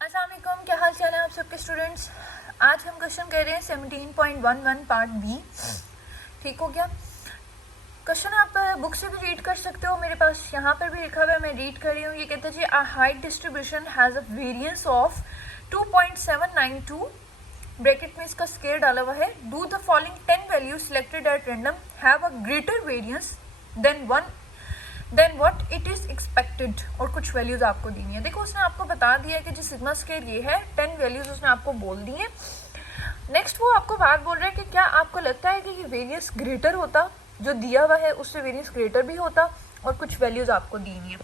अस्सलाम वालेकुम, क्या हाल चाल है आप सबके स्टूडेंट्स। आज हम क्वेश्चन कर रहे हैं 17.11 पार्ट बी। ठीक हो गया। क्वेश्चन आप बुक से भी रीड कर सकते हो, मेरे पास यहाँ पर भी लिखा हुआ है, मैं रीड कर रही हूँ। ये कहते हैं जी a height distribution has a variance of 2.792 bracket में इसका स्केयर डाला हुआ है। Do the following 10 values selected at random have a greater variance than what it is expected, और कुछ वैल्यूज आपको दी है। देखो उसने आपको बता दिया है कि जी सिग्मा स्केयर ये है, 10 वैल्यूज उसने आपको बोल दी है। नेक्स्ट वो आपको बात बोल रहा है कि क्या आपको लगता है कि ये वेरियंस ग्रेटर होता, जो दिया हुआ है उससे वेरियंस ग्रेटर भी होता, और कुछ वैल्यूज आपको दी है।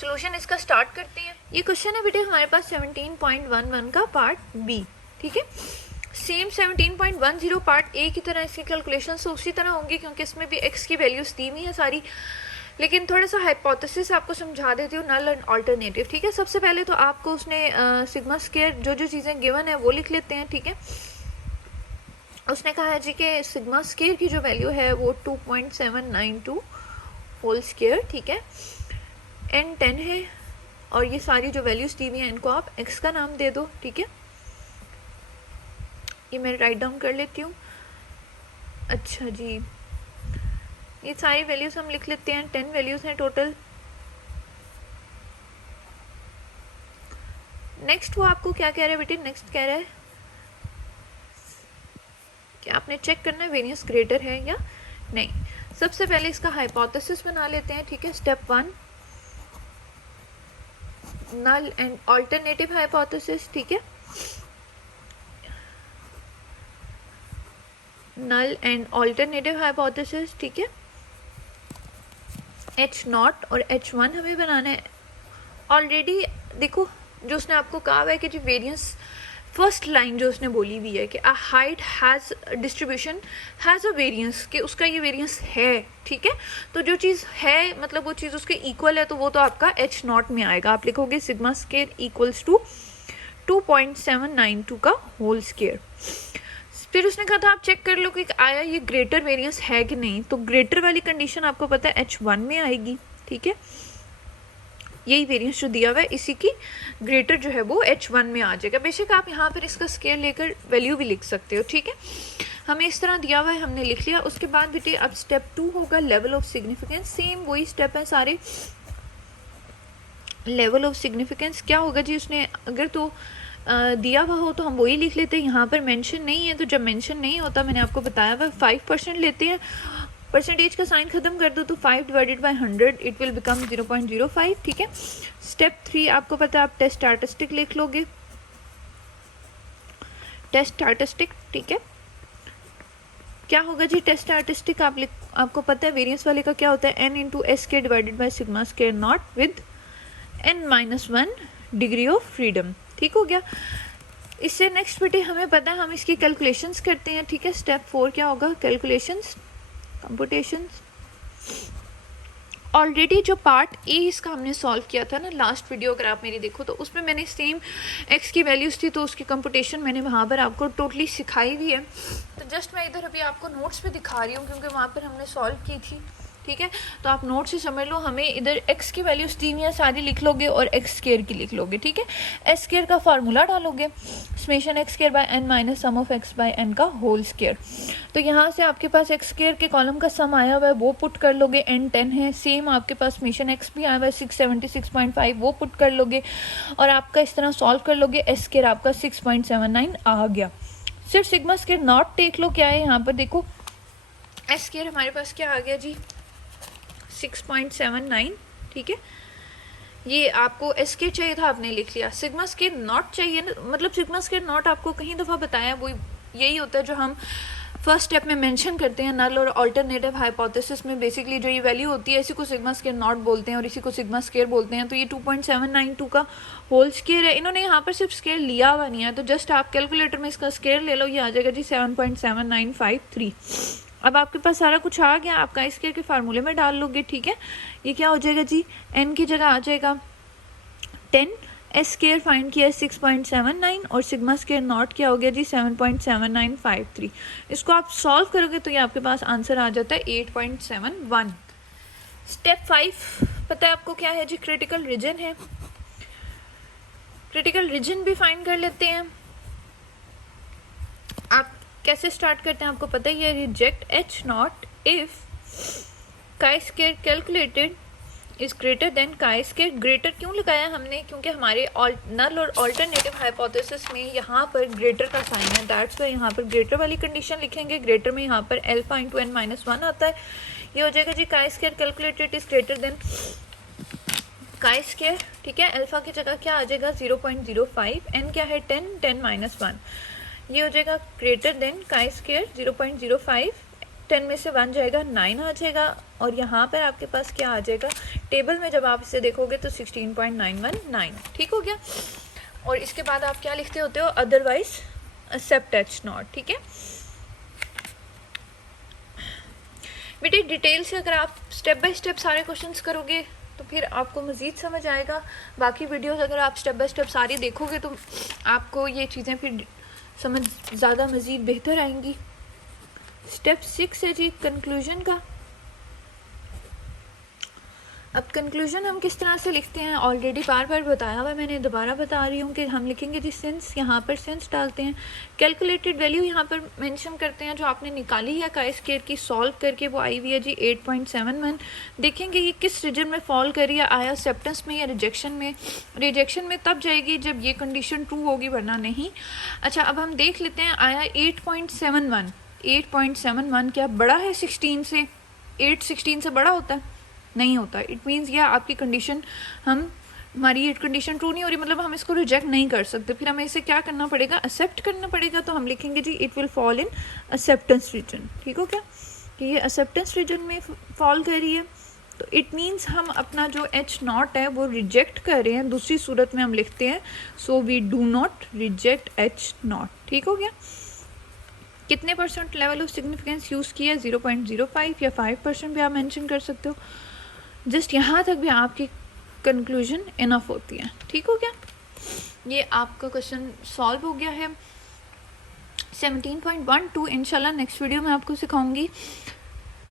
सोल्यूशन इसका स्टार्ट करते हैं। ये क्वेश्चन है बेटे हमारे पास 17.11 का पार्ट बी। ठीक है, सेम 17.10 पार्ट ए की तरह इसकी कैलकुलेशन उसी तरह होंगी, क्योंकि इसमें भी एक्स की वैल्यूज दी हुई है सारी। लेकिन थोड़ा सा हाइपोथेसिस आपको समझा देती हूँ, नल एंड अल्टरनेटिव। ठीक है, सबसे पहले तो आपको उसने सिग्मा स्क्वायर जो जो चीज़ें गिवन है वो लिख लेते हैं। ठीक है, उसने कहा है जी कि सिग्मा स्क्वायर की जो वैल्यू है वो 2.792 होल स्क्वायर। ठीक है, एन 10 है, और ये सारी जो वैल्यूज दी हुई हैं इनको आप एक्स का नाम दे दो। ठीक है, ये मैं राइट डाउन कर लेती हूँ। अच्छा जी, ये सारी वैल्यूज हम लिख लेते हैं, 10 वैल्यूज हैं टोटल। नेक्स्ट वो आपको क्या कह रहा है बेटे, नेक्स्ट कह रहा है कि आपने चेक करना है वेरियंस ग्रेटर है या नहीं। सबसे पहले इसका हाइपोथेसिस बना लेते हैं। ठीक है, step 1 null and alternative hypothesis. ठीक है, नल एंड अल्टरनेटिव हाइपोथेसिस। ठीक है, H0 और H1 हमें बनाना है। ऑलरेडी देखो जो उसने आपको कहा हुआ है कि जो वेरियंस फर्स्ट लाइन जो उसने बोली हुई है कि a height has distribution has a variance, कि उसका ये वेरियंस है। ठीक है, तो जो चीज़ है मतलब वो चीज़ उसके इक्वल है, तो वो तो आपका H0 में आएगा। आप लिखोगे सिग्मा स्क्वायर इक्वल्स टू 2.792 का होल स्क्वायर। फिर उसने कहा था आप चेक कर लो कि आया ये ग्रेटर वेरियंस है कि नहीं। तो ग्रेटर वाली कंडीशन आपको पता है H1 में आएगी। ठीक है, यही वेरियंस जो दिया हुआ है इसी की ग्रेटर जो है वो H1 में आ जाएगा। बेशक आप यहाँ पर इसका स्केयर लेकर वैल्यू भी लिख सकते हो। ठीक है, हमें इस तरह दिया हुआ है, हमने लिख लिया। उसके बाद बेटे अब स्टेप 2 होगा लेवल ऑफ सिग्निफिकेंस। सेम वही स्टेप है सारे। लेवल ऑफ सिग्निफिकेंस क्या होगा जी, उसने अगर तो दिया हुआ हो तो हम वही लिख लेते हैं। यहाँ पर मेंशन नहीं है, तो जब मेंशन नहीं होता मैंने आपको बताया हुआ 5% लेते हैं, परसेंटेज का साइन खत्म कर दो तो 5 divided by 100 it will become 0.05। ठीक है, स्टेप 3 आपको पता है, आप टेस्ट स्टैटिस्टिक लिख लोगे, टेस्ट स्टैटिस्टिक। ठीक है, क्या होगा जी टेस्ट स्टैटिस्टिक, आपको पता है वेरियंस वाले का क्या होता है, n इंटू एस के divided by sigma square not with n-1 degree of freedom. ठीक हो गया। इससे नेक्स्ट बेटे हमें पता है हम इसकी कैलकुलेशंस करते हैं। ठीक है, स्टेप 4 क्या होगा, कैलकुलेशंस कंप्यूटेशंस। ऑलरेडी जो पार्ट ए इसका हमने सॉल्व किया था ना लास्ट वीडियो, अगर आप मेरी देखो तो उसमें मैंने सेम एक्स की वैल्यूज़ थी, तो उसकी कंप्यूटेशन मैंने वहाँ पर आपको टोटली सिखाई हुई है। तो जस्ट मैं इधर अभी आपको नोट्स पे दिखा रही हूँ, क्योंकि वहाँ पर हमने सॉल्व की थी। ठीक है, तो आप नोट से समझ लो, हमें इधर एक्स की वैल्यूज दी हुई है सारी लिख लोगे, और एक्स स्क्वायर की लिख लोगे। ठीक है, एस स्क्वायर का फार्मूला डालोगे, summation x square by n minus sum of x by n का होल स्क्वायर। तो यहाँ से आपके पास एक्स स्क्वायर के कॉलम का सम आया हुआ है, वो पुट कर लोगे, एन 10 है। सेम आपके पास समेशन एक्स भी आया हुआ है 676.5, वो पुट कर लोगे, और आपका इस तरह सॉल्व कर लोगे। एस स्क्वायर आपका 6.79 आ गया। सिर्फ सिग्मा स्क्वायर नॉट देख लो क्या है, यहाँ पर देखो एस स्क्वायर हमारे पास क्या आ गया जी 6.79। ठीक है, ये आपको एस के चाहिए था, आपने लिख लिया। सिग्मा स्क्वायर नॉट चाहिए ना, मतलब सिग्मा स्क्वायर नॉट आपको कहीं दफ़ा बताया, वो यही होता है जो हम फर्स्ट स्टेप में मेंशन करते हैं नल और अल्टरनेटिव हाइपोथेसिस में। बेसिकली जो ये वैल्यू होती है इसी को सिग्मा स्क्वायर नॉट बोलते हैं और इसी को सिग्मा स्क्वायर बोलते हैं। तो ये 2.792 का होल स्क्वायर है। इन्होंने यहाँ पर सिर्फ स्क्वायर लिया हुआ नहीं है, तो जस्ट आप कैलकुलेटर में इसका स्क्वायर ले लो, ये आ जाएगा जी 7.7953। अब आपके पास सारा कुछ आ गया, आपका इसके के फार्मूले में डाल लोगे। ठीक है, ये क्या हो जाएगा जी, n की जगह आ जाएगा 10, एस स्क्वायर फाइंड किया 6.79, और सिग्मा स्क्वायर नॉट क्या हो गया जी 7.7953। इसको आप सॉल्व करोगे तो ये आपके पास आंसर आ जाता है 8.71। स्टेप 5 पता है आपको क्या है जी, क्रिटिकल रीजन है। क्रिटिकल रीजन भी फाइंड कर लेते हैं। आप कैसे स्टार्ट करते हैं आपको पता ही है, रिजेक्ट एच नॉट इफ काई square calculated is greater than chi square. Greater क्यों लगाया हमने, क्योंकि हमारे नल और ऑल्टरनेटिव हाइपोथेसिस में यहाँ पर ग्रेटर का साइन है, दैट्स वाई यहाँ पर ग्रेटर वाली कंडीशन लिखेंगे। ग्रेटर में यहाँ पर अल्फा इंटू n माइनस 1 आता है। ये हो जाएगा जी chi square calculated is greater than chi square, ठीक है। अल्फा की जगह क्या आ जाएगा 0.05, n क्या है 10, 10 माइनस 1, ये हो जाएगा ग्रेटर देन काई स्क्वायर 0.05, 10 में से 1 जाएगा 9 आ जाएगा, और यहाँ पर आपके पास क्या आ जाएगा, टेबल में जब आप इसे देखोगे तो 16.919, ठीक हो गया। और इसके बाद आप क्या लिखते होते हो, अदरवाइज एक्सेप्ट एच नॉट, ठीक है। बेटे डिटेल से अगर आप स्टेप बाय स्टेप सारे क्वेश्चंस करोगे तो फिर आपको मज़ीद समझ आएगा। बाकी वीडियोस अगर आप स्टेप बाय स्टेप सारी देखोगे तो आपको ये चीज़ें फिर समझ ज़्यादा मज़ीद बेहतर आएंगी। स्टेप 6 है जी कंक्लूजन का। अब कंक्लूजन हम किस तरह से लिखते हैं ऑलरेडी बार बार बताया हुआ, मैंने दोबारा बता रही हूँ कि हम लिखेंगे जी सिंस, यहाँ पर सिंस डालते हैं, कैलकुलेटेड वैल्यू यहाँ पर मेंशन करते हैं जो आपने निकाली है काई स्क्वायर की, सॉल्व करके वो आई हुई है जी 8.71। देखेंगे ये किस रीजन में फॉल करी है, आया एक्सेप्टेंस में या रिजेक्शन में। रिजेक्शन में तब जाएगी जब ये कंडीशन ट्रू होगी, वरना नहीं। अच्छा अब हम देख लेते हैं, आया 8.71। 8.71 क्या बड़ा है 16 से? 8 16 से बड़ा होता है? नहीं होता। इट मीन्स ये आपकी कंडीशन, हमारी ये कंडीशन ट्रू नहीं हो रही, मतलब हम इसको रिजेक्ट नहीं कर सकते। फिर हमें इसे क्या करना पड़ेगा, एक्सेप्ट करना पड़ेगा। तो हम लिखेंगे जी it will fall in acceptance region, ठीक हो क्या, कि ये एक्सेप्टेंस रीजन में फॉल कर रही है। तो इट मीन्स हम अपना जो एच नॉट है वो रिजेक्ट कर रहे हैं। दूसरी सूरत में हम लिखते हैं so we do not reject H naught, ठीक हो गया। कितने percent level of significance use किया, 0.05 या 5% भी आप मेंशन कर सकते हो। जस्ट यहाँ तक भी आपकी कंक्लूजन इनफ होती है, ठीक हो गया। ये आपका क्वेश्चन सॉल्व हो गया है। 17.12 इंशाल्लाह नेक्स्ट वीडियो में आपको सिखाऊंगी।